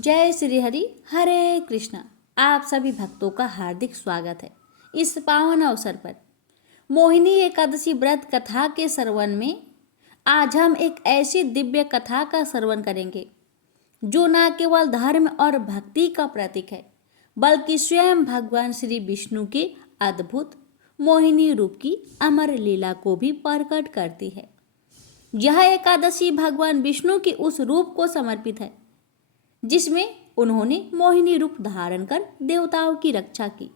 जय श्री हरि हरे कृष्णा। आप सभी भक्तों का हार्दिक स्वागत है इस पावन अवसर पर। मोहिनी एकादशी व्रत कथा के श्रवण में आज हम एक ऐसी दिव्य कथा का श्रवण करेंगे जो न केवल धर्म और भक्ति का प्रतीक है बल्कि स्वयं भगवान श्री विष्णु के अद्भुत मोहिनी रूप की अमर लीला को भी प्रकट करती है। यह एकादशी भगवान विष्णु के उस रूप को समर्पित है जिसमें उन्होंने मोहिनी रूप धारण कर देवताओं की रक्षा की,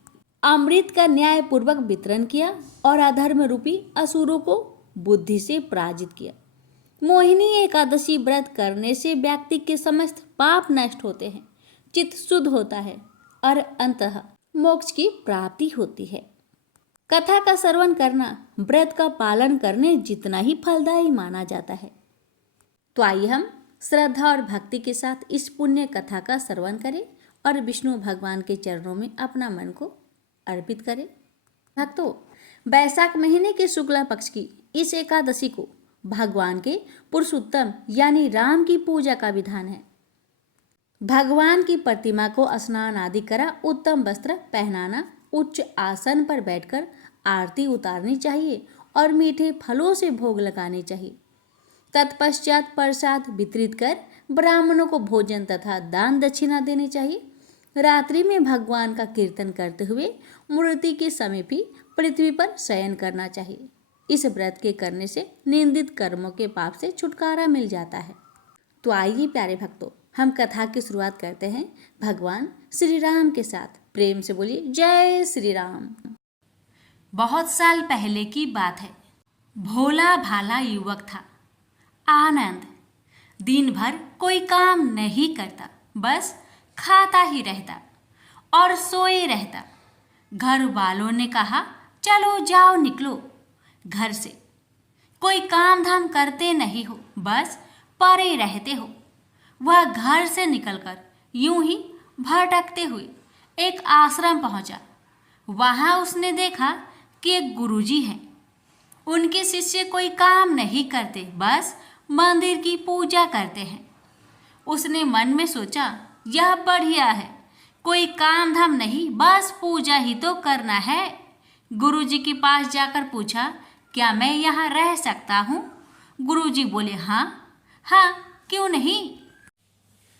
अमृत का न्यायपूर्वक वितरण किया और अधर्म रूपी असुरों को बुद्धि से पराजित किया। मोहिनी एकादशी व्रत करने से व्यक्ति के समस्त पाप नष्ट होते हैं, चित्त शुद्ध होता है और अंततः मोक्ष की प्राप्ति होती है। कथा का श्रवण करना व्रत का पालन करने जितना ही फलदायी माना जाता है। तो आइए हम श्रद्धा और भक्ति के साथ इस पुण्य कथा का श्रवण करें और विष्णु भगवान के चरणों में अपना मन को अर्पित करें। भक्तों, वैशाख महीने के शुक्ला पक्ष की इस एकादशी को भगवान के पुरुषोत्तम यानी राम की पूजा का विधान है। भगवान की प्रतिमा को स्नान आदि करा उत्तम वस्त्र पहनाना, उच्च आसन पर बैठकर आरती उतारनी चाहिए और मीठे फलों से भोग लगाने चाहिए। तत्पश्चात प्रसाद वितरित कर ब्राह्मणों को भोजन तथा दान दक्षिणा देनी चाहिए। रात्रि में भगवान का कीर्तन करते हुए मूर्ति के समीप ही पृथ्वी पर शयन करना चाहिए। इस व्रत के करने से निंदित कर्मों के पाप से छुटकारा मिल जाता है। तो आइए प्यारे भक्तों, हम कथा की शुरुआत करते हैं भगवान श्री राम के साथ। प्रेम से बोलिए जय श्री राम। बहुत साल पहले की बात है। भोला भाला युवक था, आनंद। दिन भर कोई काम नहीं करता, बस खाता ही रहता और सोए रहता। घर वालों ने कहा, चलो जाओ निकलो घर से, कोई काम धाम करते नहीं हो, बस पड़े रहते हो। वह घर से निकलकर यूं ही भटकते हुए एक आश्रम पहुंचा। वहां उसने देखा कि एक गुरुजी हैं। उनके शिष्य कोई काम नहीं करते, बस मंदिर की पूजा करते हैं। उसने मन में सोचा, यह बढ़िया है, कोई काम धाम नहीं, बस पूजा ही तो करना है। गुरुजी के पास जाकर पूछा, क्या मैं यहाँ रह सकता हूँ? गुरुजी बोले, हाँ हाँ, क्यों नहीं,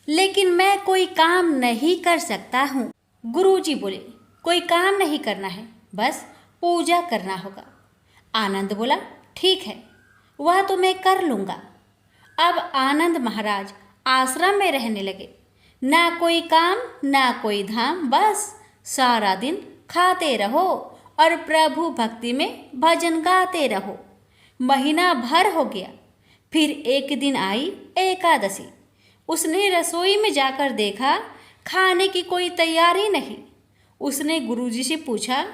लेकिन मैं कोई काम नहीं कर सकता हूँ। गुरुजी बोले, कोई काम नहीं करना है, बस पूजा करना होगा। आनंद बोला, ठीक है, वह तो मैं कर लूँगा। अब आनंद महाराज आश्रम में रहने लगे। ना कोई काम ना कोई धाम, बस सारा दिन खाते रहो और प्रभु भक्ति में भजन गाते रहो। महीना भर हो गया। फिर एक दिन आई एकादशी। उसने रसोई में जाकर देखा, खाने की कोई तैयारी नहीं। उसने गुरुजी से पूछा,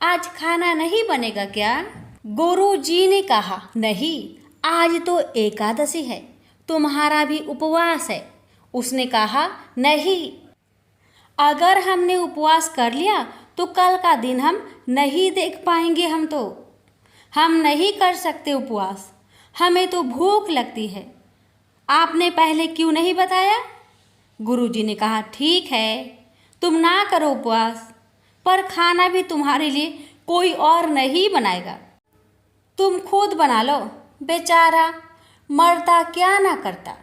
आज खाना नहीं बनेगा क्या? गुरुजी ने कहा, नहीं, आज तो एकादशी है, तुम्हारा भी उपवास है। उसने कहा, नहीं, अगर हमने उपवास कर लिया तो कल का दिन हम नहीं देख पाएंगे। हम नहीं कर सकते उपवास, हमें तो भूख लगती है। आपने पहले क्यों नहीं बताया? गुरुजी ने कहा, ठीक है, तुम ना करो उपवास, पर खाना भी तुम्हारे लिए कोई और नहीं बनाएगा, तुम खुद बना लो। बेचारा मरता क्या ना करता।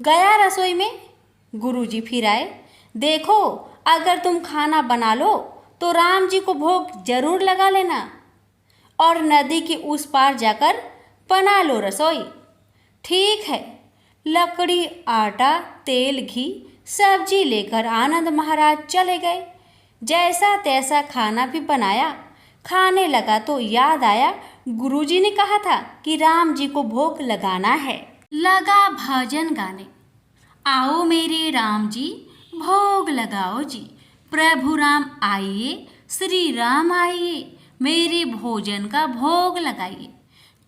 गया रसोई में। गुरुजी फिर आए, देखो, अगर तुम खाना बना लो तो राम जी को भोग जरूर लगा लेना और नदी के उस पार जाकर बना लो रसोई। ठीक है। लकड़ी, आटा, तेल, घी, सब्जी लेकर आनंद महाराज चले गए। जैसा तैसा खाना भी बनाया। खाने लगा तो याद आया, गुरुजी ने कहा था कि राम जी को भोग लगाना है। लगा भजन गाने, आओ मेरे राम जी भोग लगाओ जी, प्रभु राम आइए, श्री राम आइए, मेरे भोजन का भोग लगाइए।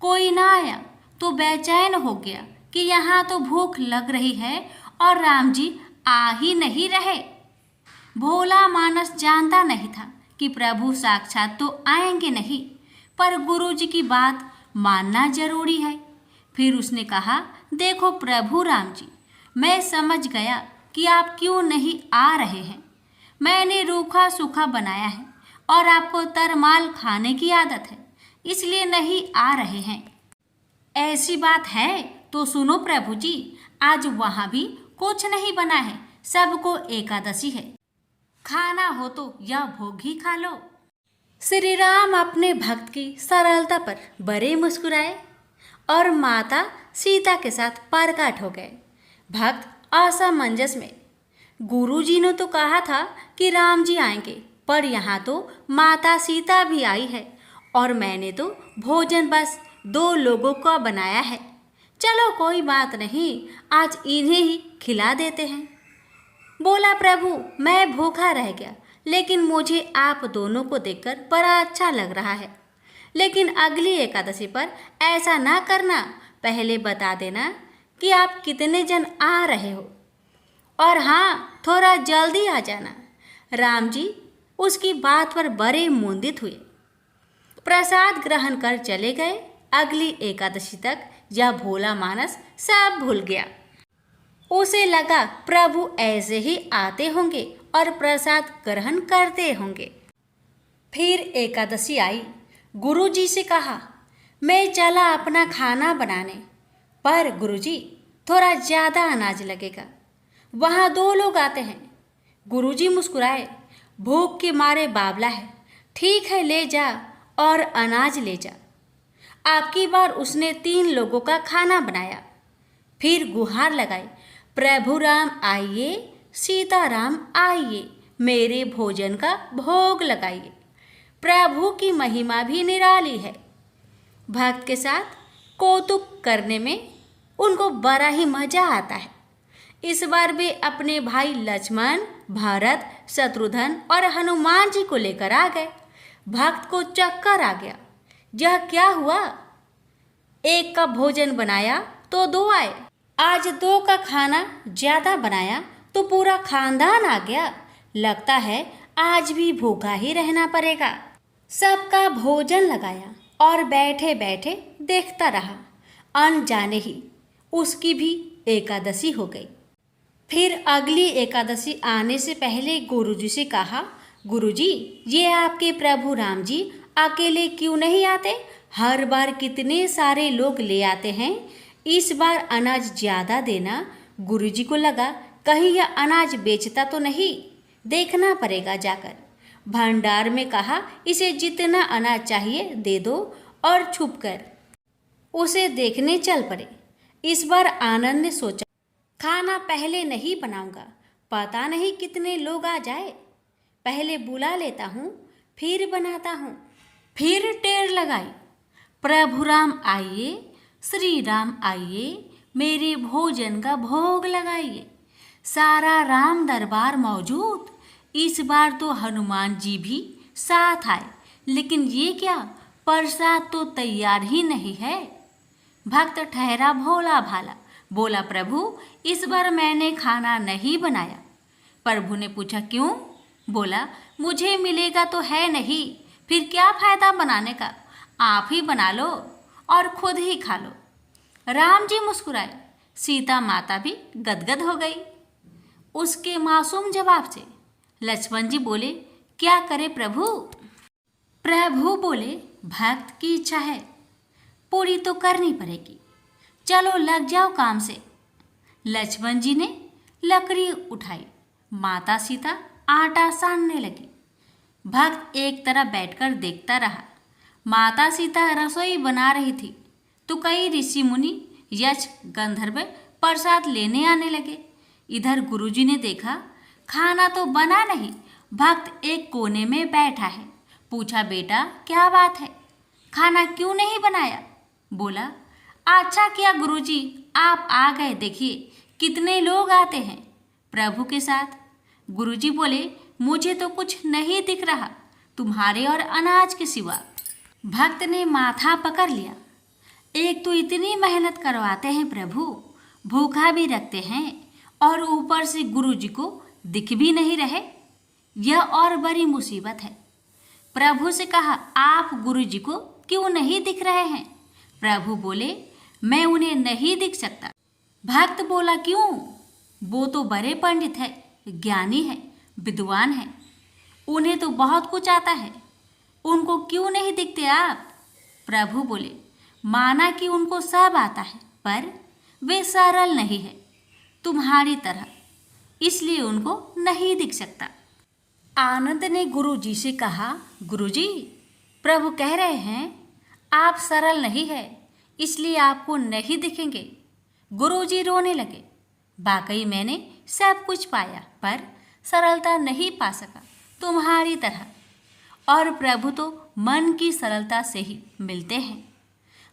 कोई ना आया तो बेचैन हो गया कि यहाँ तो भूख लग रही है और राम जी आ ही नहीं रहे। भोला मानस जानता नहीं था कि प्रभु साक्षात तो आएंगे नहीं, पर गुरुजी की बात मानना जरूरी है। फिर उसने कहा, देखो प्रभु राम जी, मैं समझ गया कि आप क्यों नहीं आ रहे हैं। मैंने रूखा सूखा बनाया है और आपको तरमाल खाने की आदत है, इसलिए नहीं आ रहे हैं। ऐसी बात है तो सुनो प्रभु जी, आज वहाँ भी कुछ नहीं बना है, सबको एकादशी है। खाना हो तो यह भोग ही खा लो। श्री राम अपने भक्त की सरलता पर बड़े मुस्कुराए और माता सीता के साथ प्रकट हो गए। भक्त असमंजस में, गुरुजी ने तो कहा था कि राम जी आएंगे, पर यहाँ तो माता सीता भी आई है और मैंने तो भोजन बस 2 लोगों का बनाया है। चलो कोई बात नहीं, आज इन्हें ही खिला देते हैं। बोला प्रभु, मैं भूखा रह गया, लेकिन मुझे आप दोनों को देखकर बड़ा अच्छा लग रहा है। लेकिन अगली एकादशी पर ऐसा ना करना, पहले बता देना कि आप कितने जन आ रहे हो, और हाँ, थोड़ा जल्दी आ जाना। राम जी उसकी बात पर बड़े मुंदित हुए, प्रसाद ग्रहण कर चले गए। अगली एकादशी तक यह भोला मानस सब भूल गया। उसे लगा प्रभु ऐसे ही आते होंगे और प्रसाद ग्रहण करते होंगे। फिर एकादशी आई। गुरुजी से कहा, मैं चला अपना खाना बनाने, पर गुरुजी थोड़ा ज़्यादा अनाज लगेगा, वहाँ 2 लोग आते हैं। गुरुजी मुस्कुराए, भूख के मारे बावला है, ठीक है ले जा और अनाज ले जा। आपकी बार उसने 3 लोगों का खाना बनाया। फिर गुहार लगाई, प्रभु राम आइए, सीता राम आइए, मेरे भोजन का भोग लगाइए। प्रभु की महिमा भी निराली है। भक्त के साथ कौतुक करने में उनको बड़ा ही मजा आता है। इस बार वे अपने भाई लक्ष्मण, भरत, शत्रुघ्न और हनुमान जी को लेकर आ गए। भक्त को चक्कर आ गया। यह क्या हुआ? 1 का भोजन बनाया तो 2 आए, आज 2 का खाना ज्यादा बनाया तो पूरा खानदान आ गया। लगता है आज भी भूखा ही रहना पड़ेगा। सबका भोजन लगाया और बैठे बैठे देखता रहा। अनजाने ही उसकी भी एकादशी हो गई। फिर अगली एकादशी आने से पहले गुरुजी से कहा, गुरुजी ये आपके प्रभु राम जी अकेले क्यों नहीं आते? हर बार कितने सारे लोग ले आते हैं, इस बार अनाज ज़्यादा देना। गुरुजी को लगा कहीं यह अनाज बेचता तो नहीं, देखना पड़ेगा जाकर। भंडार में कहा, इसे जितना अनाज चाहिए दे दो, और छुप कर उसे देखने चल पड़े। इस बार आनंद ने सोचा, खाना पहले नहीं बनाऊंगा, पता नहीं कितने लोग आ जाए, पहले बुला लेता हूँ फिर बनाता हूँ। फिर टेर लगाई, प्रभु राम आइए, श्री राम आइए, मेरे भोजन का भोग लगाइए। सारा राम दरबार मौजूद। इस बार तो हनुमान जी भी साथ आए, लेकिन ये क्या, प्रसाद तो तैयार ही नहीं है। भक्त ठहरा भोला भाला, बोला प्रभु इस बार मैंने खाना नहीं बनाया। प्रभु ने पूछा क्यों? बोला मुझे मिलेगा तो है नहीं, फिर क्या फायदा बनाने का, आप ही बना लो और खुद ही खा लो। राम जी मुस्कुराए, सीता माता भी गदगद हो गई उसके मासूम जवाब से। लक्ष्मण जी बोले क्या करे प्रभु? प्रभु बोले भक्त की इच्छा है, पूरी तो करनी पड़ेगी, चलो लग जाओ काम से। लक्ष्मण जी ने लकड़ी उठाई, माता सीता आटा सानने लगी। भक्त एक तरफ बैठकर देखता रहा। माता सीता रसोई बना रही थी तो कई ऋषि मुनि, यक्ष, गंधर्व प्रसाद लेने आने लगे। इधर गुरुजी ने देखा खाना तो बना नहीं, भक्त एक कोने में बैठा है। पूछा बेटा क्या बात है, खाना क्यों नहीं बनाया? बोला अच्छा किया गुरुजी आप आ गए, देखिए कितने लोग आते हैं प्रभु के साथ। गुरुजी बोले मुझे तो कुछ नहीं दिख रहा तुम्हारे और अनाज के सिवा। भक्त ने माथा पकड़ लिया, एक तो इतनी मेहनत करवाते हैं प्रभु, भूखा भी रखते हैं और ऊपर से गुरुजी को दिख भी नहीं रहे, यह और बड़ी मुसीबत है। प्रभु से कहा आप गुरुजी को क्यों नहीं दिख रहे हैं? प्रभु बोले मैं उन्हें नहीं दिख सकता। भक्त बोला क्यों? वो तो बड़े पंडित है, ज्ञानी है, विद्वान है, उन्हें तो बहुत कुछ आता है, उनको क्यों नहीं दिखते आप? प्रभु बोले, माना कि उनको सब आता है, पर वे सरल नहीं है तुम्हारी तरह, इसलिए उनको नहीं दिख सकता। आनंद ने गुरु जी से कहा, गुरु जी, प्रभु कह रहे हैं आप सरल नहीं है, इसलिए आपको नहीं दिखेंगे। गुरु जी रोने लगे। वाकई मैंने सब कुछ पाया, पर सरलता नहीं पा सका तुम्हारी तरह। और प्रभु तो मन की सरलता से ही मिलते हैं।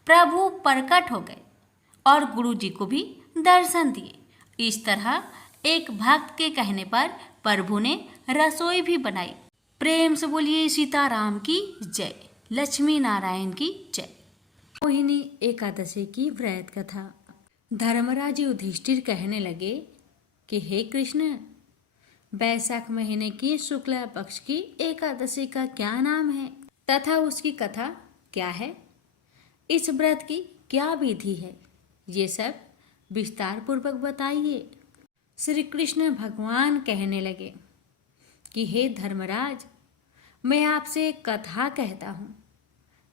प्रभु प्रकट हो गए और गुरु जी को भी दर्शन दिए। इस तरह एक भक्त के कहने पर प्रभु ने रसोई भी बनाई। प्रेम से बोलिए सीताराम की जय, लक्ष्मी नारायण की जय। मोहिनी एकादशी की व्रत कथा। धर्मराज युधिष्ठिर कहने लगे कि हे कृष्ण, वैशाख महीने की शुक्ला पक्ष की एकादशी का क्या नाम है तथा उसकी कथा क्या है? इस व्रत की क्या विधि है? ये सब विस्तार पूर्वक बताइए। श्री कृष्ण भगवान कहने लगे कि हे धर्मराज, मैं आपसे एक कथा कहता हूँ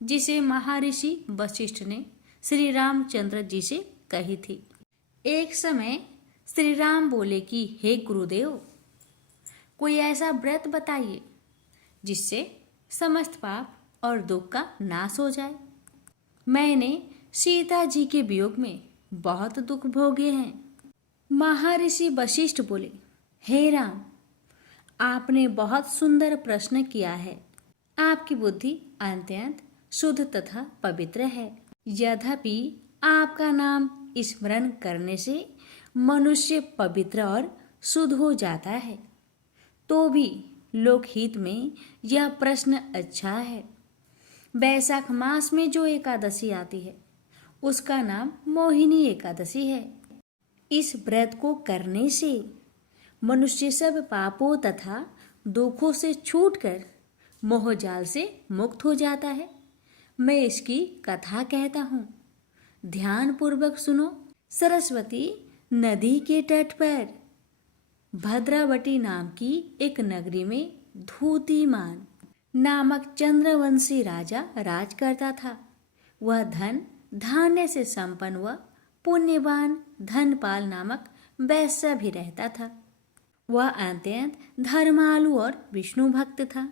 जिसे महर्षि वशिष्ठ ने श्री रामचंद्र जी से कही थी। एक समय श्री राम बोले कि हे गुरुदेव, कोई ऐसा व्रत बताइए जिससे समस्त पाप और दुख का नाश हो जाए। मैंने सीता जी के वियोग में बहुत दुख भोगे हैं। महर्षि वशिष्ठ बोले, हे राम, आपने बहुत सुंदर प्रश्न किया है। आपकी बुद्धि अत्यंत शुद्ध तथा पवित्र है। यद्यपि आपका नाम स्मरण करने से मनुष्य पवित्र और शुद्ध हो जाता है, तो भी लोकहित में यह प्रश्न अच्छा है। वैशाख मास में जो एकादशी आती है उसका नाम मोहिनी एकादशी है। इस व्रत को करने से मनुष्य सब पापों तथा दुखों से छूटकर मोहजाल से मुक्त हो जाता है। मैं इसकी कथा कहता हूँ, ध्यान पूर्वक सुनो। सरस्वती नदी के तट पर भद्रावती नाम की एक नगरी में धूतिमान नामक चंद्रवंशी राजा राज करता था। वह धन धान्य से संपन्न व पुण्यवान धनपाल नामक वैश्य भी रहता था। वह अत्यंत धर्मालु और विष्णु भक्त था।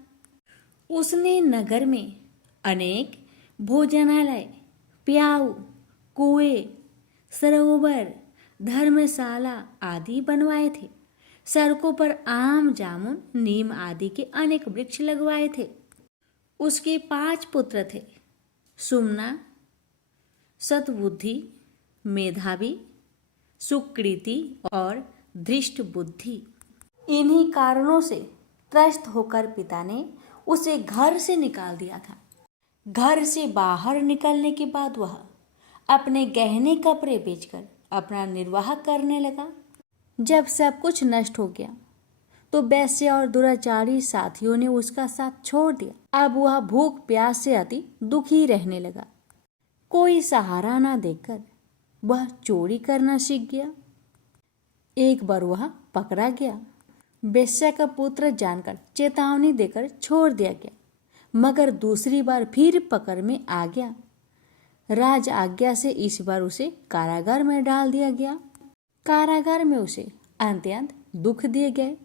उसने नगर में अनेक भोजनालय, प्याऊ, कुएं, सरोवर, धर्मशाला आदि बनवाए थे। सड़कों पर आम, जामुन, नीम आदि के अनेक वृक्ष लगवाए थे। उसके 5 पुत्र थे, सुमना, सतबुद्धि, मेधावी, सुकृति और धृष्ट बुद्धि। इन्हीं कारणों से त्रस्त होकर पिता ने उसे घर से निकाल दिया था। घर से बाहर निकलने के बाद वह अपने गहने कपड़े बेचकर अपना निर्वाह करने लगा। जब सब कुछ नष्ट हो गया तो वैश्य और दुराचारी साथियों ने उसका साथ छोड़ दिया। अब वह भूख प्यास से अति दुखी रहने लगा। कोई सहारा ना देकर वह चोरी करना सीख गया। एक बार वह पकड़ा गया। वैश्य का पुत्र जानकर चेतावनी देकर छोड़ दिया गया, मगर दूसरी बार फिर पकड़ में आ गया। राज आज्ञा से इस बार उसे कारागार में डाल दिया गया। कारागार में उसे अत्यंत दुख दिए गए।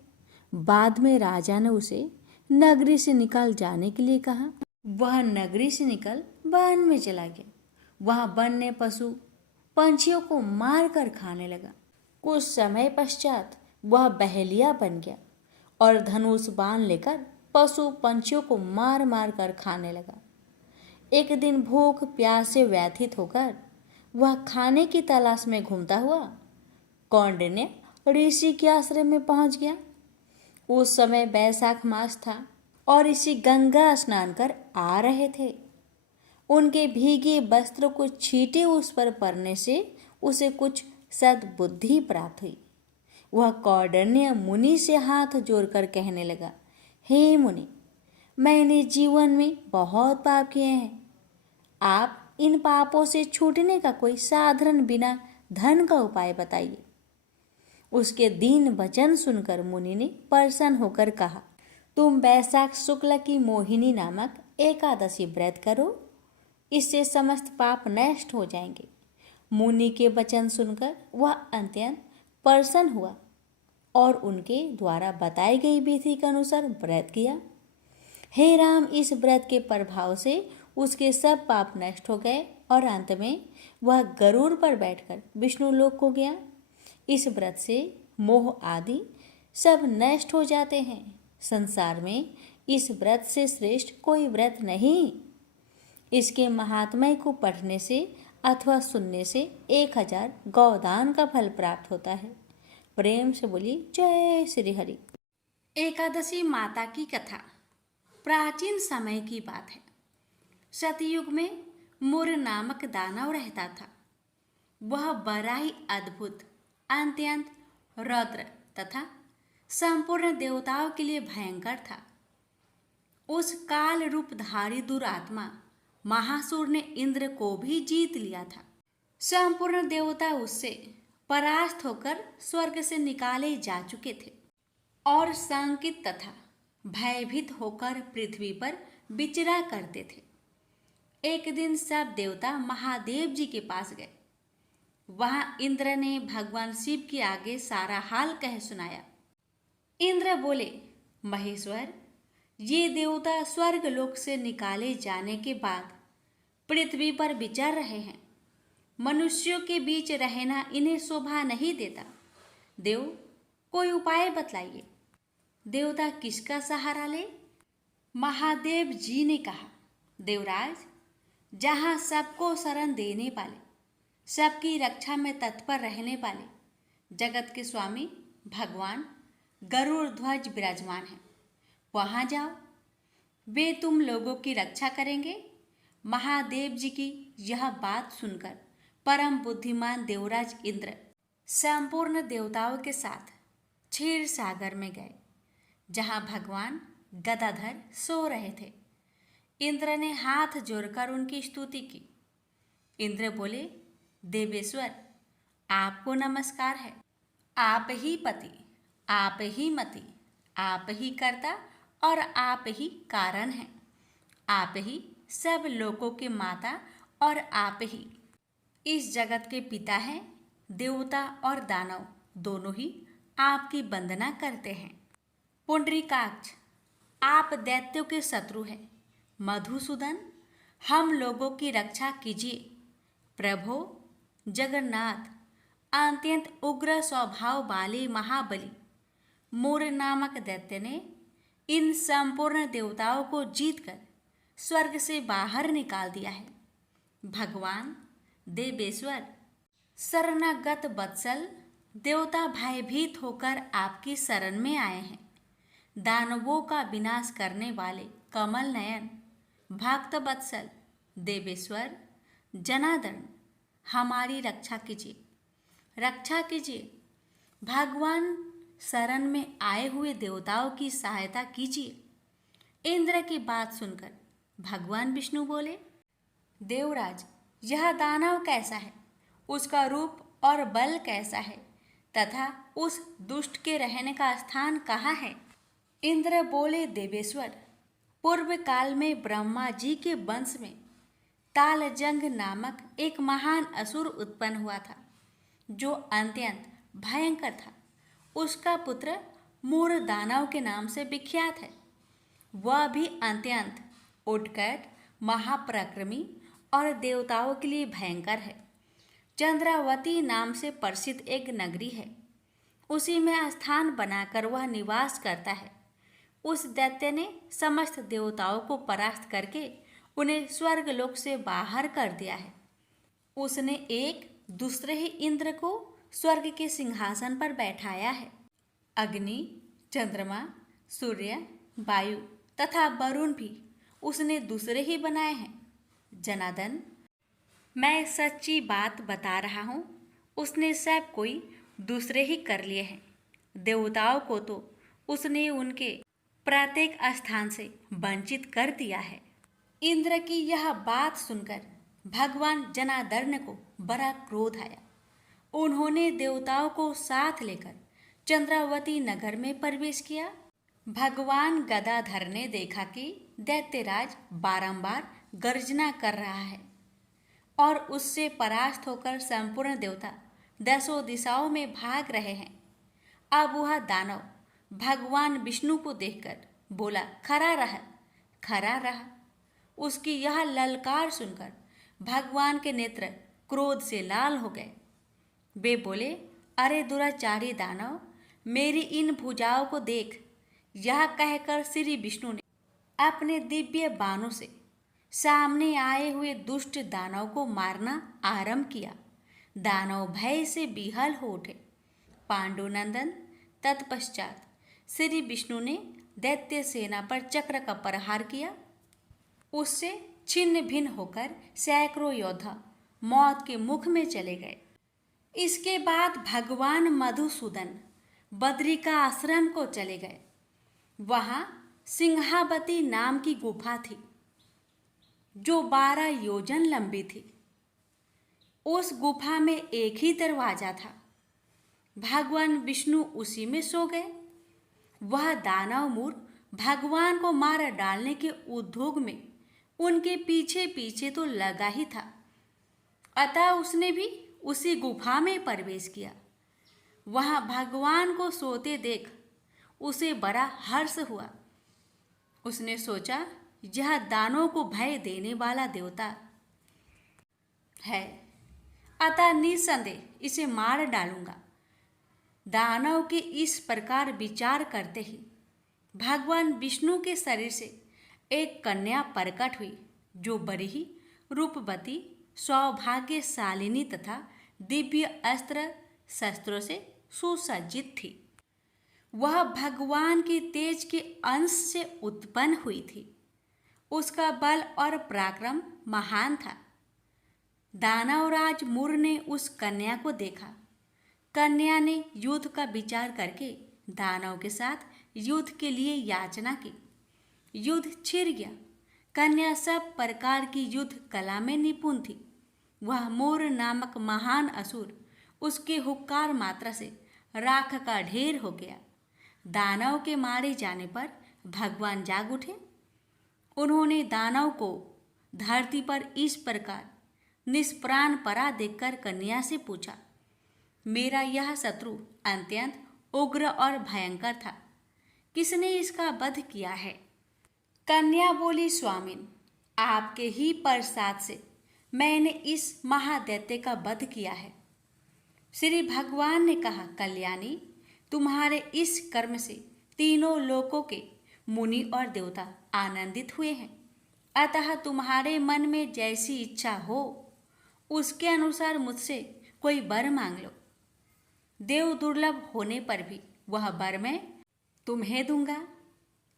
बाद में राजा ने उसे नगरी से निकल जाने के लिए कहा। वह नगरी से निकल वन में चला गया। वह वन में पशु पंछियों को मार कर खाने लगा। कुछ समय पश्चात वह बहेलिया बन गया और धनुष बाण लेकर पशु पंछियों को मार मार कर खाने लगा। एक दिन भूख प्यास से व्यथित होकर वह खाने की तलाश में घूमता हुआ कौंडिन्य ऋषि के आश्रम में पहुंच गया। उस समय वैशाख मास था और ऋषि गंगा स्नान कर आ रहे थे। उनके भीगे वस्त्र को छींटे उस पर पड़ने से उसे कुछ सद्बुद्धि प्राप्त हुई। वह कौंडिन्य मुनि से हाथ जोड़कर कहने लगा, हे मुनि, मैंने जीवन में बहुत पाप किए हैं। आप इन पापों से छूटने का कोई साधारण बिना धन का उपाय बताइए। उसके दीन वचन सुनकर मुनि ने प्रसन्न होकर कहा, तुम वैशाख शुक्ल की मोहिनी नामक एकादशी व्रत करो, इससे समस्त पाप नष्ट हो जाएंगे। मुनि के वचन सुनकर वह अत्यंत प्रसन्न हुआ और उनके द्वारा बताई गई विधि के अनुसार व्रत किया। हे राम, इस व्रत के प्रभाव से उसके सब पाप नष्ट हो गए और अंत में वह गरुड़ पर बैठकर विष्णु लोक को गया। इस व्रत से मोह आदि सब नष्ट हो जाते हैं। संसार में इस व्रत से श्रेष्ठ कोई व्रत नहीं। इसके महात्म्य को पढ़ने से अथवा सुनने से 1000 गौदान का फल प्राप्त होता है। प्रेम से बोली जय श्री हरि। एकादशी माता की कथा प्राचीन समय की बात है। सतयुग में मुर नामक दानव रहता था। वह बड़ा ही अद्भुत, अत्यंत रौद्र तथा संपूर्ण देवताओं के लिए भयंकर था। उस काल रूपधारी दुरात्मा महासुर ने इंद्र को भी जीत लिया था। संपूर्ण देवता उससे परास्त होकर स्वर्ग से निकाले जा चुके थे और शंकित तथा भयभीत होकर पृथ्वी पर विचरा करते थे। एक दिन सब देवता महादेव जी के पास गए। वहां इंद्र ने भगवान शिव के आगे सारा हाल कह सुनाया। इंद्र बोले, महेश्वर, ये देवता स्वर्ग लोक से निकाले जाने के बाद पृथ्वी पर विचर रहे हैं। मनुष्यों के बीच रहना इन्हें शोभा नहीं देता। देव, कोई उपाय बतलाइए। देवता किसका सहारा ले? महादेव जी ने कहा, देवराज, जहाँ सबको शरण देने वाले, सबकी रक्षा में तत्पर रहने वाले जगत के स्वामी भगवान गरुड़ ध्वज विराजमान हैं, वहाँ जाओ। वे तुम लोगों की रक्षा करेंगे। महादेव जी की यह बात सुनकर परम बुद्धिमान देवराज इंद्र संपूर्ण देवताओं के साथ क्षीर सागर में गए, जहाँ भगवान गदाधर सो रहे थे। इंद्र ने हाथ जोड़कर उनकी स्तुति की। इंद्र बोले, देवेश्वर, आपको नमस्कार है। आप ही पति, आप ही मति, आप ही कर्ता और आप ही कारण हैं। आप ही सब लोगों के माता और आप ही इस जगत के पिता हैं। देवता और दानव दोनों ही आपकी वंदना करते हैं। पुंडरीकाक्ष, आप दैत्यों के शत्रु हैं। मधुसूदन, हम लोगों की रक्षा कीजिए। प्रभो जगन्नाथ, अत्यंत उग्र स्वभाव वाले महाबली मूर नामक दैत्य ने इन संपूर्ण देवताओं को जीतकर स्वर्ग से बाहर निकाल दिया है। भगवान देवेश्वर, शरणागत वत्सल देवता भयभीत होकर आपकी शरण में आए हैं। दानवों का विनाश करने वाले कमल नयन भक्त वत्सल देवेश्वर जनार्दन, हमारी रक्षा कीजिए, रक्षा कीजिए। भगवान शरण में आए हुए देवताओं की सहायता कीजिए। इंद्र की बात सुनकर भगवान विष्णु बोले, देवराज, यह दानव कैसा है, उसका रूप और बल कैसा है तथा उस दुष्ट के रहने का स्थान कहाँ है? इंद्र बोले, देवेश्वर, पूर्व काल में ब्रह्मा जी के वंश में तालजंग नामक एक महान असुर उत्पन्न हुआ था, जो अत्यंत भयंकर था। उसका पुत्र मूर दानव के नाम से विख्यात है। वह भी अत्यंत उत्कट, महापराक्रमी और देवताओं के लिए भयंकर है। चंद्रावती नाम से प्रसिद्ध एक नगरी है, उसी में स्थान बनाकर वह निवास करता है। उस दैत्य ने समस्त देवताओं को परास्त करके उन्हें स्वर्गलोक से बाहर कर दिया है। उसने एक दूसरे ही इंद्र को स्वर्ग के सिंहासन पर बैठाया है। अग्नि, चंद्रमा, सूर्य, वायु तथा वरुण भी उसने दूसरे ही बनाए हैं। जनार्दन, मैं सच्ची बात बता रहा हूँ, उसने सब कोई दूसरे ही कर लिए हैं। देवताओं को तो उसने उनके प्रत्येक स्थान से वंचित कर दिया है। इंद्र की यह बात सुनकर भगवान जनार्दन को बड़ा क्रोध आया। उन्होंने देवताओं को साथ लेकर चंद्रावती नगर में प्रवेश किया। भगवान गदाधर ने देखा कि दैत्यराज बारंबार गर्जना कर रहा है और उससे परास्त होकर संपूर्ण देवता दसों दिशाओं में भाग रहे हैं। अब वह दानव भगवान विष्णु को देखकर बोला, खड़ा रहा, खड़ा रहा। उसकी यह ललकार सुनकर भगवान के नेत्र क्रोध से लाल हो गए। वे बोले, अरे दुराचारी दानव, मेरी इन भुजाओं को देख। यह कहकर श्री विष्णु ने अपने दिव्य बाणों से सामने आए हुए दुष्ट दानव को मारना आरंभ किया। दानव भय से विहल हो उठे। पांडुनंदन, तत्पश्चात श्री विष्णु ने दैत्य सेना पर चक्र का प्रहार किया। उससे छिन्न भिन्न होकर सैकड़ों योद्धा मौत के मुख में चले गए। इसके बाद भगवान मधुसूदन बद्रिका आश्रम को चले गए। वहाँ सिंहावती नाम की गुफा थी जो 12 योजन लंबी थी। उस गुफा में एक ही दरवाजा था। भगवान विष्णु उसी में सो गए। वह दानव मूर्ख भगवान को मार डालने के उद्योग में उनके पीछे पीछे तो लगा ही था। अतः उसने भी उसी गुफा में प्रवेश किया। वहाँ भगवान को सोते देख उसे बड़ा हर्ष हुआ। उसने सोचा, यह दानों को भय देने वाला देवता है, अतः निसंदेह इसे मार डालूंगा। दानव के इस प्रकार विचार करते ही भगवान विष्णु के शरीर से एक कन्या प्रकट हुई जो बड़ी ही रूपवती, सौभाग्यशालिनी तथा दिव्य अस्त्र शस्त्रों से सुसज्जित थी। वह भगवान के तेज के अंश से उत्पन्न हुई थी। उसका बल और पराक्रम महान था। दानवराज मुर ने उस कन्या को देखा। कन्या ने युद्ध का विचार करके दानव के साथ युद्ध के लिए याचना की। युद्ध छिड़ गया। कन्या सब प्रकार की युद्ध कला में निपुण थी। वह मोर नामक महान असुर उसके हुक्कार मात्रा से राख का ढेर हो गया। दानव के मारे जाने पर भगवान जाग उठे। उन्होंने दानव को धरती पर इस प्रकार निष्प्राण पड़ा देखकर कन्या से पूछा, मेरा यह शत्रु अत्यंत उग्र और भयंकर था, किसने इसका वध किया है? कन्या बोली, स्वामिन, आपके ही प्रसाद से मैंने इस महादैत्य का वध किया है। श्री भगवान ने कहा, कल्याणी, तुम्हारे इस कर्म से तीनों लोकों के मुनि और देवता आनंदित हुए हैं। अतः तुम्हारे मन में जैसी इच्छा हो उसके अनुसार मुझसे कोई वर मांग लो। देव दुर्लभ होने पर भी वह वर मैं तुम्हें दूंगा,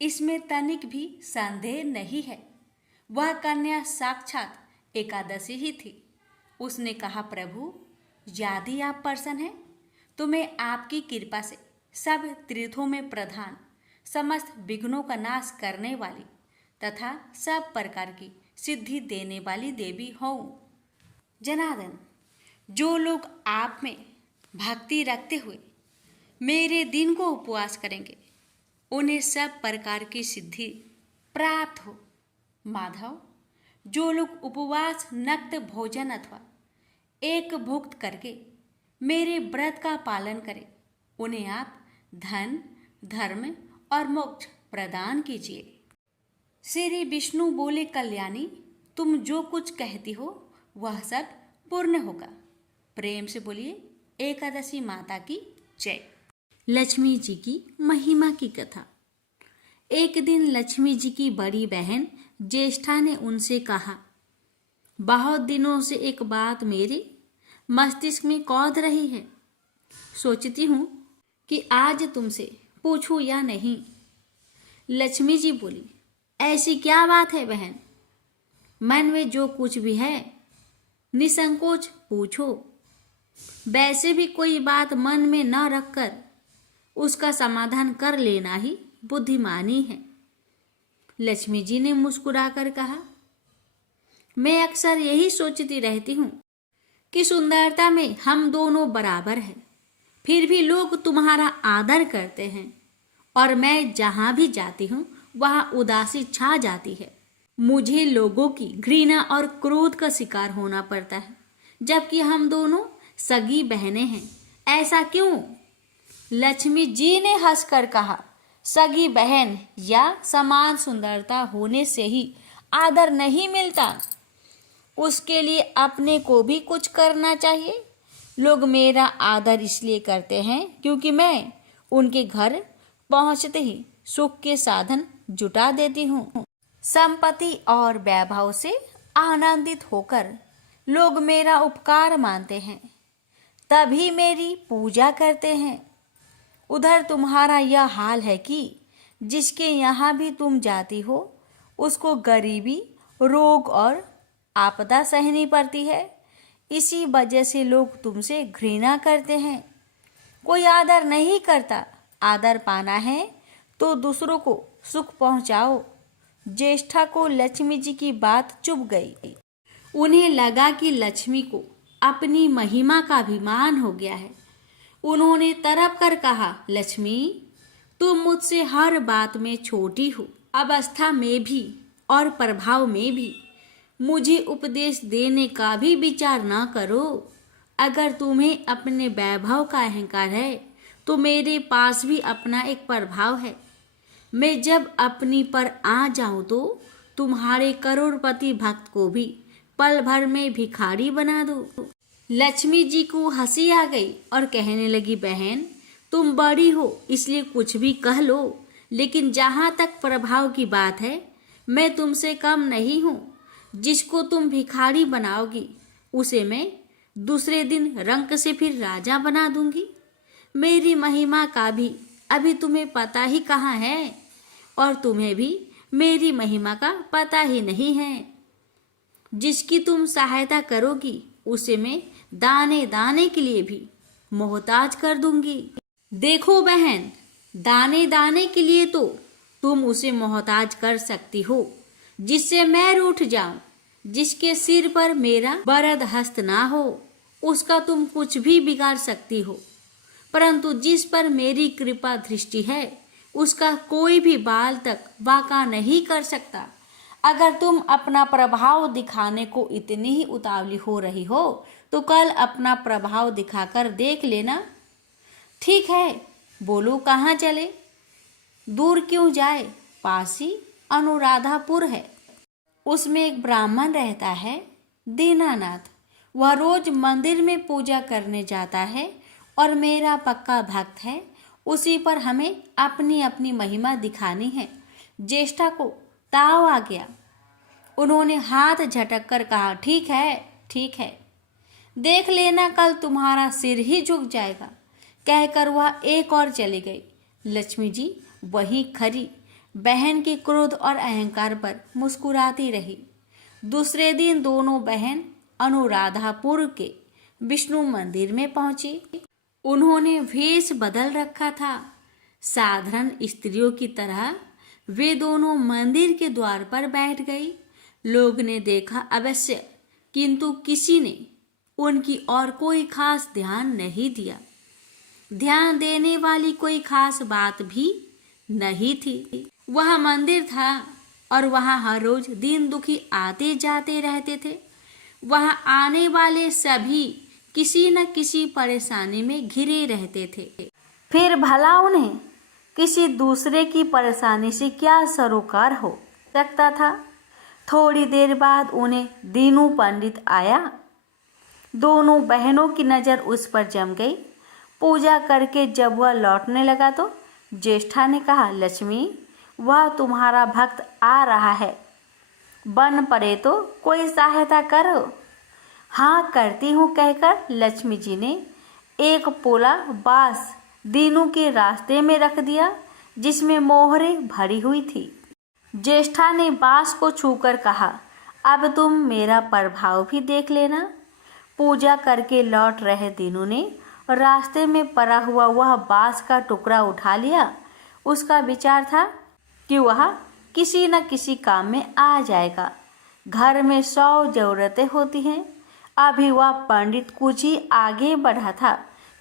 इसमें तनिक भी संदेह नहीं है। वह कन्या साक्षात एकादशी ही थी। उसने कहा, प्रभु, यदि आप प्रसन्न हैं तो मैं आपकी कृपा से सब तीर्थों में प्रधान, समस्त विघ्नों का नाश करने वाली तथा सब प्रकार की सिद्धि देने वाली देवी हूँ। जनार्दन, जो लोग आप में भक्ति रखते हुए मेरे दिन को उपवास करेंगे उन्हें सब प्रकार की सिद्धि प्राप्त हो। माधव, जो लोग उपवास, नक्त भोजन अथवा एक भुक्त करके मेरे व्रत का पालन करें उन्हें आप धन, धर्म और मोक्ष प्रदान कीजिए। श्री विष्णु बोले, कल्याणी, तुम जो कुछ कहती हो वह सब पूर्ण होगा। प्रेम से बोलिए, एकादशी माता की जय। लक्ष्मी जी की महिमा की कथा। एक दिन लक्ष्मी जी की बड़ी बहन ज्येष्ठा ने उनसे कहा, बहुत दिनों से एक बात मेरे मस्तिष्क में कौध रही है। सोचती हूँ कि आज तुमसे पूछूं या नहीं। लक्ष्मी जी बोली, ऐसी क्या बात है बहन? मन में जो कुछ भी है निसंकोच पूछो। वैसे भी कोई बात मन में न रखकर उसका समाधान कर लेना ही बुद्धिमानी है। लक्ष्मी जी ने मुस्कुराकर कहा, मैं अक्सर यही सोचती रहती हूँ कि सुंदरता में हम दोनों बराबर हैं, फिर भी लोग तुम्हारा आदर करते हैं और मैं जहाँ भी जाती हूँ वहाँ उदासी छा जाती है। मुझे लोगों की घृणा और क्रोध का शिकार होना पड़ता है, जबकि हम दोनों सगी बहनें हैं। ऐसा क्यों? लक्ष्मी जी ने हंसकर कहा, सगी बहन या समान सुंदरता होने से ही आदर नहीं मिलता, उसके लिए अपने को भी कुछ करना चाहिए। लोग मेरा आदर इसलिए करते हैं क्योंकि मैं उनके घर पहुंचते ही सुख के साधन जुटा देती हूँ। संपत्ति और वैभव से आनंदित होकर लोग मेरा उपकार मानते हैं, तभी मेरी पूजा करते हैं। उधर तुम्हारा यह हाल है कि जिसके यहाँ भी तुम जाती हो उसको गरीबी, रोग और आपदा सहनी पड़ती है। इसी वजह से लोग तुमसे घृणा करते हैं। कोई आदर नहीं करता। आदर पाना है तो दूसरों को सुख पहुंचाओ। ज्येष्ठा को लक्ष्मी जी की बात चुभ गई। उन्हें लगा कि लक्ष्मी को अपनी महिमा का अभिमान हो गया है। उन्होंने तड़प कर कहा, लक्ष्मी, तुम मुझसे हर बात में छोटी हो, अवस्था में भी और प्रभाव में भी। मुझे उपदेश देने का भी विचार ना करो। अगर तुम्हें अपने वैभव का अहंकार है तो मेरे पास भी अपना एक प्रभाव है। मैं जब अपनी पर आ जाऊं तो तुम्हारे करोड़पति भक्त को भी पल भर में भिखारी बना दूं। लक्ष्मी जी को हंसी आ गई और कहने लगी, बहन, तुम बड़ी हो इसलिए कुछ भी कह लो, लेकिन जहाँ तक प्रभाव की बात है मैं तुमसे कम नहीं हूँ। जिसको तुम भिखारी बनाओगी उसे मैं दूसरे दिन रंक से फिर राजा बना दूंगी। मेरी महिमा का भी अभी तुम्हें पता ही कहाँ है और तुम्हें भी मेरी महिमा का पता ही नहीं है। जिसकी तुम सहायता करोगी उसे मैं दाने दाने के लिए भी मोहताज कर दूंगी। देखो बहन, दाने दाने के लिए तो तुम उसे मोहताज कर सकती हो जिससे मैं रूठ जाऊं। जिसके सिर पर मेरा वरद हस्त ना हो उसका तुम कुछ भी बिगाड़ सकती हो, परंतु जिस पर मेरी कृपा दृष्टि है उसका कोई भी बाल तक वाका नहीं कर सकता। अगर तुम अपना प्रभाव दिखाने को इतनी ही उतावली हो रही हो तो कल अपना प्रभाव दिखाकर देख लेना। ठीक है, बोलो कहाँ चले? दूर क्यों जाए, पास ही अनुराधापुर है। उसमें एक ब्राह्मण रहता है, दीनानाथ। वह रोज मंदिर में पूजा करने जाता है और मेरा पक्का भक्त है। उसी पर हमें अपनी अपनी महिमा दिखानी है। ज्येष्ठा को ताव आ गया। उन्होंने हाथ झटक कर कहा, ठीक है, ठीक है, देख लेना, कल तुम्हारा सिर ही झुक जाएगा। कहकर वह एक और चली गई। लक्ष्मी जी वहीं खड़ी बहन के क्रोध और अहंकार पर मुस्कुराती रही। दूसरे दिन दोनों बहन अनुराधापुर के विष्णु मंदिर में पहुंची। उन्होंने वेश बदल रखा था। साधारण स्त्रियों की तरह वे दोनों मंदिर के द्वार पर बैठ गई। लोग ने देखा अवश्य, किंतु किसी ने उनकी और कोई खास ध्यान नहीं दिया। ध्यान देने वाली कोई खास बात भी नहीं थी। वह मंदिर था और वहां हर रोज दीन दुखी आते जाते रहते थे। वहां आने वाले सभी किसी न किसी परेशानी में घिरे रहते थे। फिर भला उन्हें किसी दूसरे की परेशानी से क्या सरोकार हो सकता था? थोड़ी देर बाद उन्हें दीनू पंडित आया। दोनों बहनों की नज़र उस पर जम गई। पूजा करके जब वह लौटने लगा तो ज्येष्ठा ने कहा, लक्ष्मी, वह तुम्हारा भक्त आ रहा है, बन पड़े तो कोई सहायता करो। हाँ, करती हूँ, कहकर लक्ष्मी जी ने एक पोला बांस दीनू के रास्ते में रख दिया जिसमें मोहरें भरी हुई थी। ज्येष्ठा ने बांस को छूकर कहा, अब तुम मेरा प्रभाव भी देख लेना। पूजा करके लौट रहे दीनू ने रास्ते में पड़ा हुआ वह बांस का टुकड़ा उठा लिया। उसका विचार था कि वह किसी न किसी काम में आ जाएगा। घर में 100 जरूरतें होती हैं, अभी वह पंडित कुछ ही आगे बढ़ा था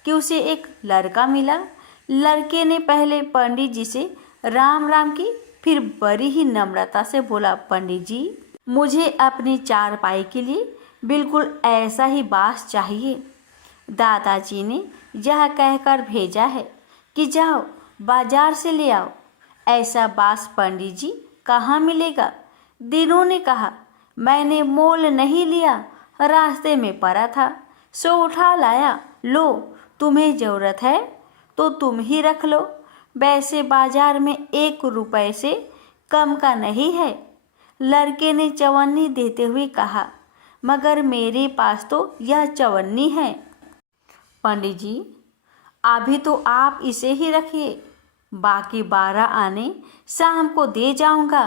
कि उसे एक लड़का मिला। लड़के ने पहले पंडित जी से राम राम की, फिर बड़ी ही नम्रता से बोला, पंडित जी, मुझे अपनी चारपाई के लिए बिल्कुल ऐसा ही बांस चाहिए। दादाजी ने यह कहकर भेजा है कि जाओ बाजार से ले आओ। ऐसा बांस पंडित जी कहाँ मिलेगा? दीनू ने कहा, मैंने मोल नहीं लिया, रास्ते में पड़ा था सो उठा लाया। लो, तुम्हें ज़रूरत है तो तुम ही रख लो। वैसे बाजार में 1 रुपए से कम का नहीं है। लड़के ने चवन्नी देते हुए कहा, मगर मेरे पास तो यह चवन्नी है। पंडित जी, अभी तो आप इसे ही रखिए, बाकी 12 आने शाम को दे जाऊंगा।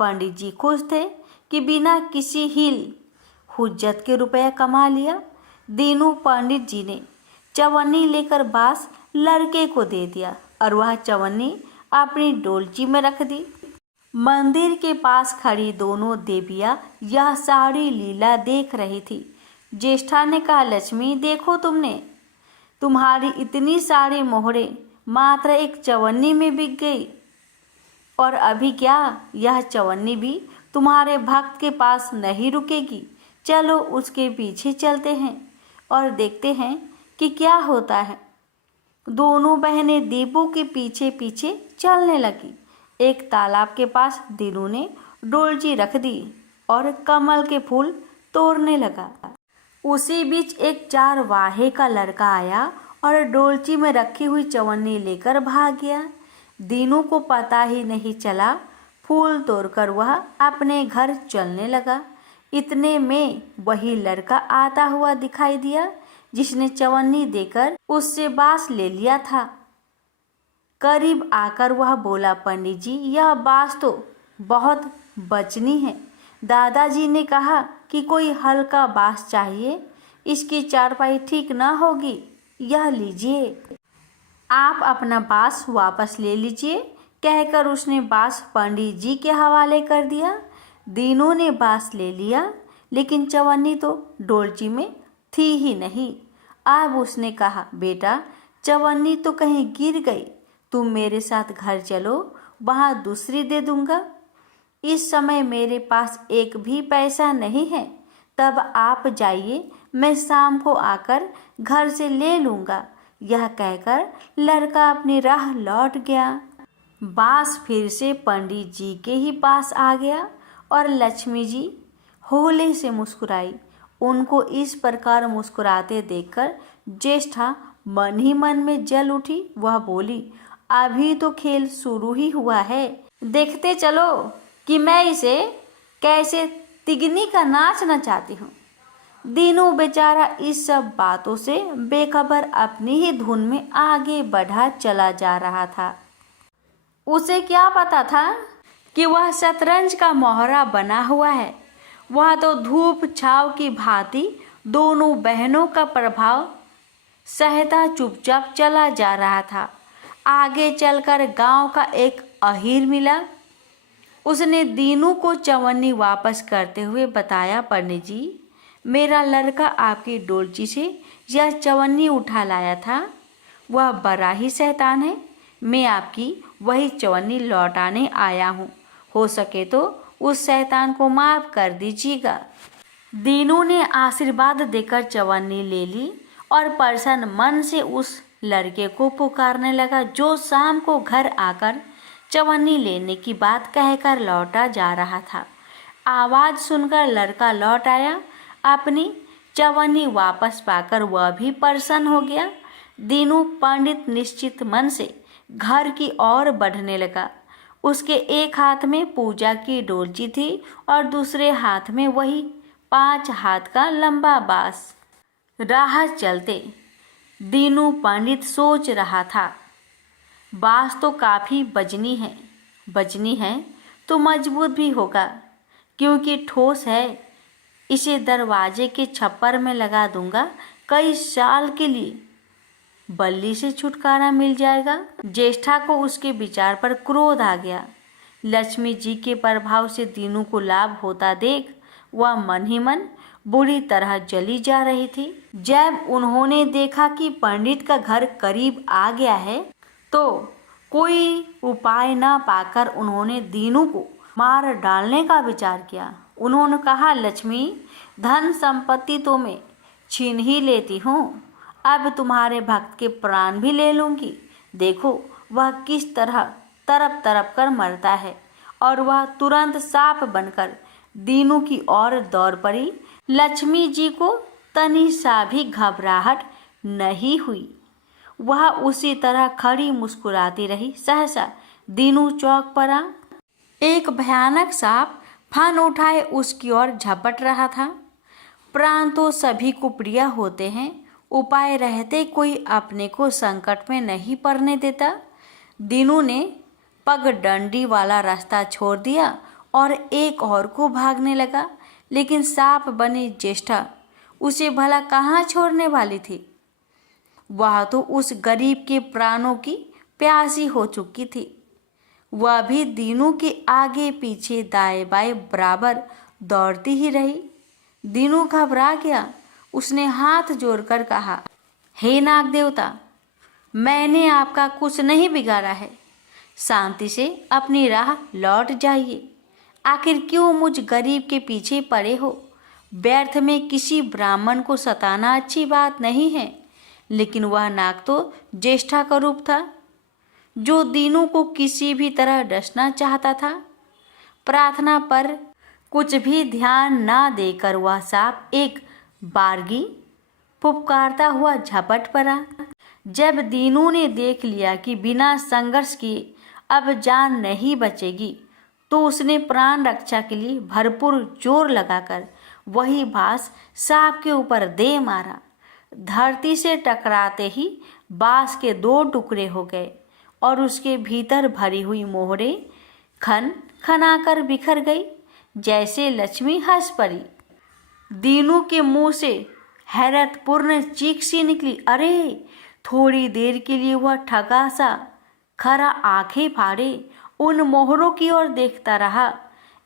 पंडित जी खुश थे कि बिना किसी हील हुज्जत के रुपया कमा लिया। दीनू पंडित जी ने चवन्नी लेकर बांस लड़के को दे दिया और वह चवन्नी अपनी डोलची में रख दी। मंदिर के पास खड़ी दोनों देवियाँ यह सारी लीला देख रही थी। ज्येष्ठा ने कहा, लक्ष्मी, देखो तुम्हारी इतनी सारी मोहरें मात्र एक चवन्नी में बिक गई। और अभी क्या, यह चवन्नी भी तुम्हारे भक्त के पास नहीं रुकेगी। चलो उसके पीछे चलते हैं और देखते हैं कि क्या होता है। दोनों बहनें दीपू के पीछे पीछे चलने लगी। एक तालाब के पास दीनू ने डोलची रख दी और कमल के फूल तोड़ने लगा। उसी बीच एक चारवाहे का लड़का आया और डोलची में रखी हुई चवन्नी लेकर भाग गया। दीनू को पता ही नहीं चला। फूल तोड़कर वह अपने घर चलने लगा। इतने में वही लड़का आता हुआ दिखाई दिया जिसने चवन्नी देकर उससे बांस ले लिया था। करीब आकर वह बोला, पंडित जी, यह बांस तो बहुत बचनी है। दादाजी ने कहा कि कोई हल्का बांस चाहिए, इसकी चारपाई ठीक न होगी। यह लीजिए, आप अपना बांस वापस ले लीजिए। कहकर उसने बांस पंडित जी के हवाले कर दिया। दीनू ने बांस ले लिया, लेकिन चवन्नी तो डोलची में थी ही नहीं। अब उसने कहा, बेटा, चवन्नी तो कहीं गिर गई, तुम मेरे साथ घर चलो, वहाँ दूसरी दे दूंगा। इस समय मेरे पास एक भी पैसा नहीं है, तब आप जाइए, मैं शाम को आकर घर से ले लूँगा। यह कहकर लड़का अपनी राह लौट गया। बांस फिर से पंडित जी के ही पास आ गया और लक्ष्मी जी होले से मुस्कुराई। उनको इस प्रकार मुस्कुराते देखकर ज्येष्ठा मन ही मन में जल उठी। वह बोली, अभी तो खेल शुरू ही हुआ है, देखते चलो कि मैं इसे कैसे तिगनी का नाच नचाती हूँ। दीनू बेचारा इस सब बातों से बेखबर अपनी ही धुन में आगे बढ़ा चला जा रहा था। उसे क्या पता था कि वह शतरंज का मोहरा बना हुआ है। वह तो धूप छाव की भांति दोनों बहनों का प्रभाव सहता चुपचाप चला जा रहा था। आगे चलकर गांव का एक अहीर मिला। उसने दीनू को चवन्नी वापस करते हुए बताया, पंडित जी, मेरा लड़का आपकी डोलची से यह चवन्नी उठा लाया था। वह बड़ा ही शैतान है। मैं आपकी वही चवन्नी लौटाने आया हूँ। हो सके तो उस शैतान को माफ कर दीजिएगा। दीनू ने आशीर्वाद देकर चवन्नी ले ली और प्रसन्न मन से उस लड़के को पुकारने लगा, जो शाम को घर आकर चवन्नी लेने की बात कहकर लौटा जा रहा था। आवाज़ सुनकर लड़का लौट आया। अपनी चवन्नी वापस पाकर वह भी प्रसन्न हो गया। दीनू पंडित निश्चित मन से घर की ओर बढ़ने लगा। उसके एक हाथ में पूजा की डोलची थी और दूसरे हाथ में वही 5 हाथ का लंबा बांस। राह चलते दीनू पंडित सोच रहा था, बांस तो काफ़ी बजनी है तो मजबूत भी होगा, क्योंकि ठोस है। इसे दरवाजे के छप्पर में लगा दूंगा, कई साल के लिए बल्ली से छुटकारा मिल जाएगा। ज्येष्ठा को उसके विचार पर क्रोध आ गया। लक्ष्मी जी के प्रभाव से दीनू को लाभ होता देख वह मन ही मन बुरी तरह जली जा रही थी। जब उन्होंने देखा कि पंडित का घर करीब आ गया है तो कोई उपाय न पाकर उन्होंने दीनू को मार डालने का विचार किया। उन्होंने कहा, लक्ष्मी, धन संपत्ति तो मैं छीन ही लेती हूँ, अब तुम्हारे भक्त के प्राण भी ले लूंगी। देखो वह किस तरह तड़प तड़प कर मरता है। और वह तुरंत सांप बनकर दीनू की ओर दौड़ पड़ी। लक्ष्मी जी को तनी सा भी घबराहट नहीं हुई। वह उसी तरह खड़ी मुस्कुराती रही। सहसा दीनू चौक पड़ा। एक भयानक सांप फन उठाए उसकी ओर झपट रहा था। प्राण तो सभी को प्रिय होते हैं, उपाय रहते कोई अपने को संकट में नहीं पड़ने देता। दीनू ने पगडंडी वाला रास्ता छोड़ दिया और एक और को भागने लगा, लेकिन सांप बनी ज्येष्ठा उसे भला कहाँ छोड़ने वाली थी। वह तो उस गरीब के प्राणों की प्यासी हो चुकी थी। वह भी दीनू के आगे पीछे दाएं बाएं बराबर दौड़ती ही रही। दीनू घबरा गया। उसने हाथ जोड़कर कहा, हे नाग देवता, मैंने आपका कुछ नहीं बिगाड़ा है, शांति से अपनी राह लौट जाइए। आखिर क्यों मुझ गरीब के पीछे पड़े हो? व्यर्थ में किसी ब्राह्मण को सताना अच्छी बात नहीं है। लेकिन वह नाग तो ज्येष्ठा का रूप था, जो दीनू को किसी भी तरह डसना चाहता था। प्रार्थना पर कुछ भी ध्यान ना देकर वह सांप एक बारगी फुफकारता हुआ झपट पड़ा। जब दीनू ने देख लिया कि बिना संघर्ष किए अब जान नहीं बचेगी, तो उसने प्राण रक्षा के लिए भरपूर जोर लगाकर वही बाँस सांप के ऊपर दे मारा। धरती से टकराते ही बाँस के 2 टुकड़े हो गए और उसके भीतर भरी हुई मोहरे खन खनाकर बिखर गई, जैसे लक्ष्मी हंस पड़ी। दीनू के मुंह से हैरतपूर्ण चीख सी निकली। अरे! थोड़ी देर के लिए वह ठगा सा खरा आंखें फाड़े उन मोहरों की ओर देखता रहा।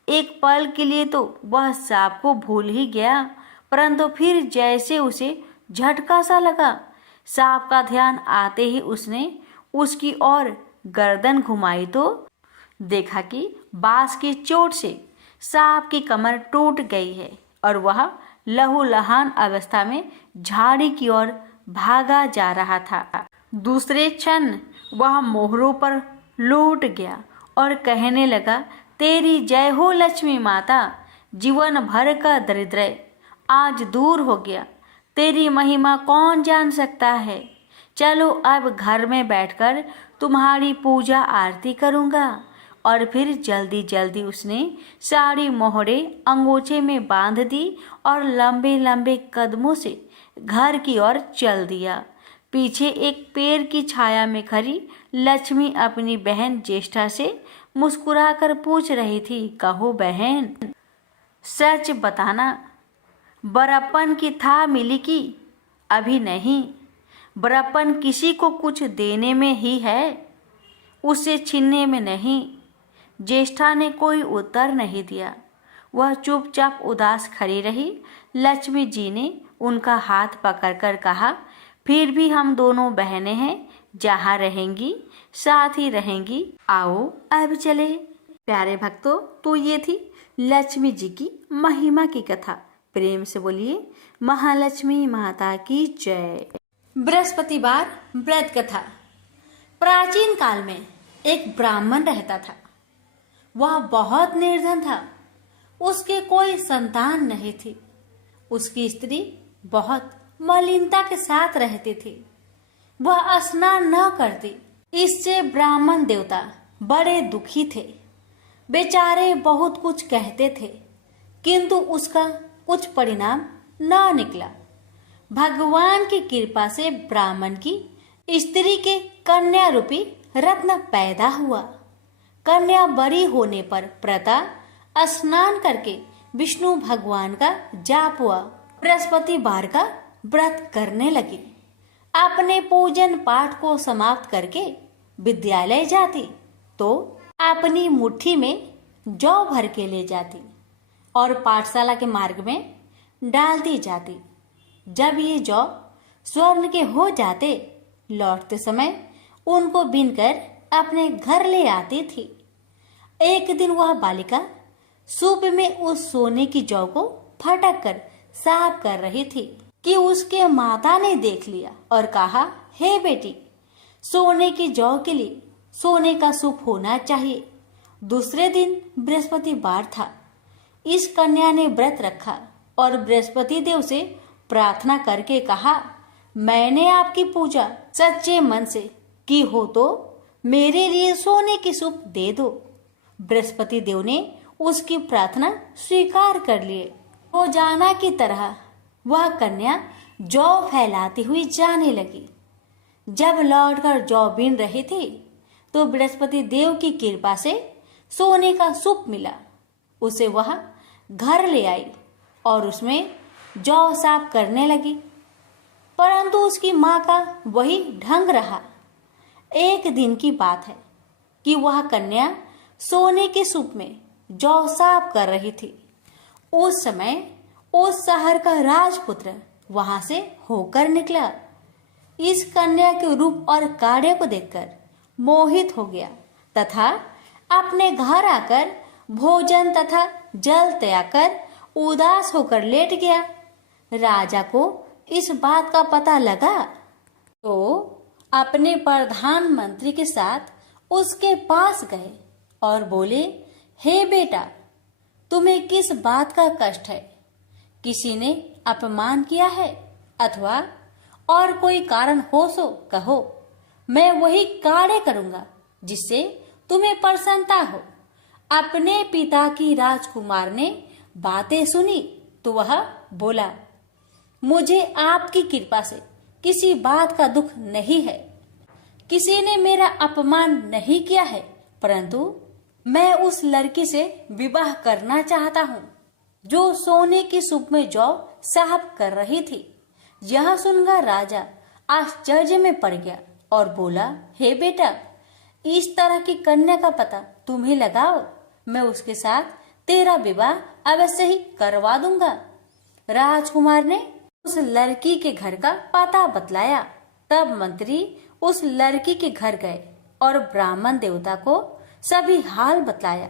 एक पल के लिए तो वह सांप को भूल ही गया, परंतु फिर जैसे उसे झटका सा लगा। सांप का ध्यान आते ही उसने उसकी ओर गर्दन घुमाई तो देखा कि बाँस की चोट से सांप की कमर टूट गई है और वह लहूलुहान अवस्था में झाड़ी की ओर भागा जा रहा था। दूसरे क्षण वह मोहरों पर लौट गया और कहने लगा, तेरी जय हो लक्ष्मी माता, जीवन भर का दरिद्र आज दूर हो गया। तेरी महिमा कौन जान सकता है। चलो अब घर में बैठकर तुम्हारी पूजा आरती करूँगा। और फिर जल्दी जल्दी उसने सारी मोहरे अंगोछे में बांध दी और लंबे लंबे कदमों से घर की ओर चल दिया। पीछे एक पेड़ की छाया में खड़ी लक्ष्मी अपनी बहन ज्येष्ठा से मुस्कुराकर पूछ रही थी, कहो बहन, सच बताना, बड़प्पन की था मिली की अभी नहीं? बड़प्पन किसी को कुछ देने में ही है, उसे छीनने में नहीं। ज्येष्ठा ने कोई उत्तर नहीं दिया। वह चुपचाप उदास खड़ी रही। लक्ष्मी जी ने उनका हाथ पकड़कर कहा, फिर भी हम दोनों बहनें हैं, जहाँ रहेंगी साथ ही रहेंगी। आओ अब चले। प्यारे भक्तों, तो ये थी लक्ष्मी जी की महिमा की कथा। प्रेम से बोलिए महालक्ष्मी माता की जय। बृहस्पतिवार व्रत कथा। प्राचीन काल में एक ब्राह्मण रहता था। वह बहुत निर्धन था। उसके कोई संतान नहीं थी। उसकी स्त्री बहुत मलिनता के साथ रहती थी। वह स्नान न करती। इससे ब्राह्मण देवता बड़े दुखी थे। बेचारे बहुत कुछ कहते थे, किंतु उसका कुछ परिणाम न निकला। भगवान की कृपा से ब्राह्मण की स्त्री के कन्या रूपी रत्न पैदा हुआ। कन्या बड़ी होने पर प्रता स्नान करके विष्णु भगवान का जाप हुआ। बृहस्पतिवार का व्रत करने लगी। अपने पूजन पाठ को समाप्त करके विद्यालय जाती तो अपनी मुट्ठी में जौ भर के ले जाती और पाठशाला के मार्ग में डालती जाती। जब ये जौ स्वर्ण के हो जाते, लौटते समय उनको बीनकर अपने घर ले आती थी। एक दिन वह बालिका सूप में उस सोने की जौ को फटक कर साफ कर रही थी कि उसके माता ने देख लिया और कहा, हे बेटी, सोने की जौ के लिए सोने का सूप होना चाहिए। दूसरे दिन बृहस्पतिवार था। इस कन्या ने व्रत रखा और बृहस्पति देव से प्रार्थना करके कहा, मैंने आपकी पूजा सच्चे मन से की हो तो मेरे लिए सोने की सूप दे दो। बृहस्पति देव ने उसकी प्रार्थना स्वीकार कर लिए। रोजाना की तरह वह कन्या जौ फैलाती हुई जाने लगी। जब लौटकर जौ बीन रही थी तो बृहस्पति देव की कृपा से सोने का सूप मिला। उसे वह घर ले आई और उसमें जौ साफ करने लगी, परंतु उसकी माँ का वही ढंग रहा। एक दिन की बात है कि वह कन्या सोने के सूप में जौ साफ कर रही थी। उस समय उस शहर का राजपुत्र वहां से होकर निकला। इस कन्या के रूप और कार्य को देखकर मोहित हो गया तथा अपने घर आकर भोजन तथा जल त्याग कर उदास होकर लेट गया। राजा को इस बात का पता लगा तो अपने प्रधानमंत्री के साथ उसके पास गए और बोले, हे बेटा, तुम्हें किस बात का कष्ट है? किसी ने अपमान किया है अथवा और कोई कारण हो सो कहो, मैं वही कार्य करूंगा जिससे तुम्हें प्रसन्नता हो। अपने पिता की राजकुमार ने बातें सुनी तो वह बोला, मुझे आपकी कृपा से किसी बात का दुख नहीं है। किसी ने मेरा अपमान नहीं किया है, परंतु मैं उस लड़की से विवाह करना चाहता हूँ जो सोने की सूप में जौ साफ कर रही थी। यह सुनकर राजा आश्चर्य में पड़ गया और बोला, हे बेटा, इस तरह की कन्या का पता तुम्हें लगाओ, मैं उसके साथ तेरा विवाह अवश्य ही करवा दूंगा। राजकुमार ने उस लड़की के घर का पता बतलाया। तब मंत्री उस लड़की के घर गए और ब्राह्मण देवता को सभी हाल बतलाया।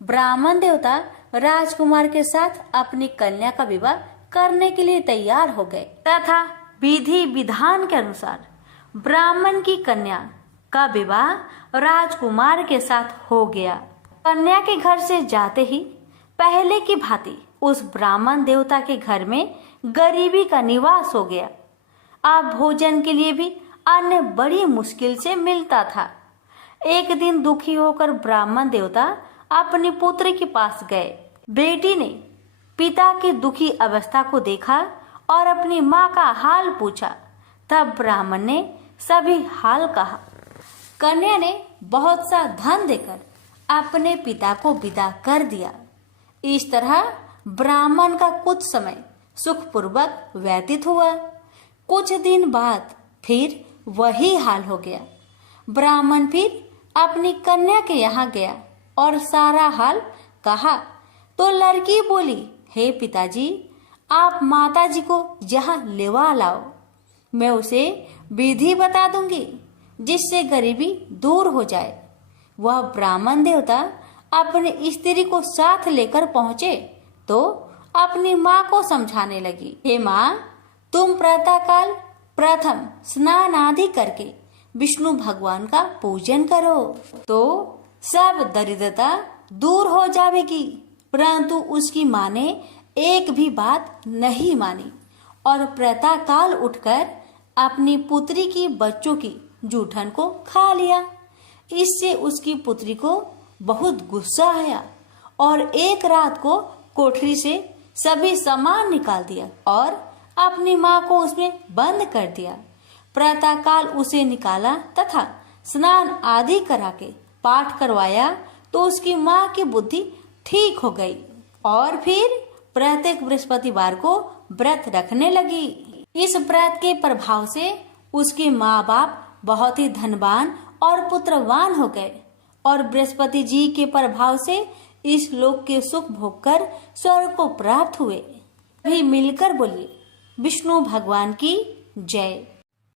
ब्राह्मण देवता राजकुमार के साथ अपनी कन्या का विवाह करने के लिए तैयार हो गए तथा विधि विधान के अनुसार ब्राह्मण की कन्या का विवाह राजकुमार के साथ हो गया। कन्या के घर से जाते ही पहले की भांति उस ब्राह्मण देवता के घर में गरीबी का निवास हो गया। अब भोजन के लिए भी अन्न बड़ी मुश्किल से मिलता था। एक दिन दुखी होकर ब्राह्मण देवता अपनी पुत्री के पास गए। बेटी ने पिता की दुखी अवस्था को देखा और अपनी माँ का हाल पूछा। तब ब्राह्मण ने सभी हाल कहा। कन्या ने बहुत सा धन देकर अपने पिता को विदा कर दिया। इस तरह ब्राह्मण का कुछ समय सुखपूर्वक व्यतीत हुआ। कुछ दिन बाद फिर वही हाल हो गया। ब्राह्मण फिर अपनी कन्या के यहाँ गया और सारा हाल कहा तो लड़की बोली, हे पिताजी, आप माताजी को यहाँ लेवा लाओ, मैं उसे विधि बता दूंगी जिससे गरीबी दूर हो जाए। वह ब्राह्मण देवता अपनी स्त्री को साथ लेकर पहुंचे तो अपनी माँ को समझाने लगी, हे माँ, तुम प्रातःकाल प्रथम स्नान आदि करके विष्णु भगवान का पूजन करो तो सब दरिद्रता दूर हो जाएगी। परंतु उसकी माँ ने एक भी बात नहीं मानी और प्रातःकाल उठकर अपनी पुत्री की बच्चों की जूठन को खा लिया। इससे उसकी पुत्री को बहुत गुस्सा आया और एक रात को कोठरी से सभी सामान निकाल दिया और अपनी माँ को उसमें बंद कर दिया। प्रातःकाल उसे निकाला तथा स्नान आदि करा के पाठ करवाया तो उसकी माँ की बुद्धि ठीक हो गई और फिर प्रत्येक बृहस्पतिवार को व्रत रखने लगी। इस व्रत के प्रभाव से उसके माँ बाप बहुत ही धनवान और पुत्रवान हो गए और बृहस्पति जी के प्रभाव से इस लोक के सुख भोग कर स्वर्ग को प्राप्त हुए। भी मिलकर बोलिए विष्णु भगवान की जय।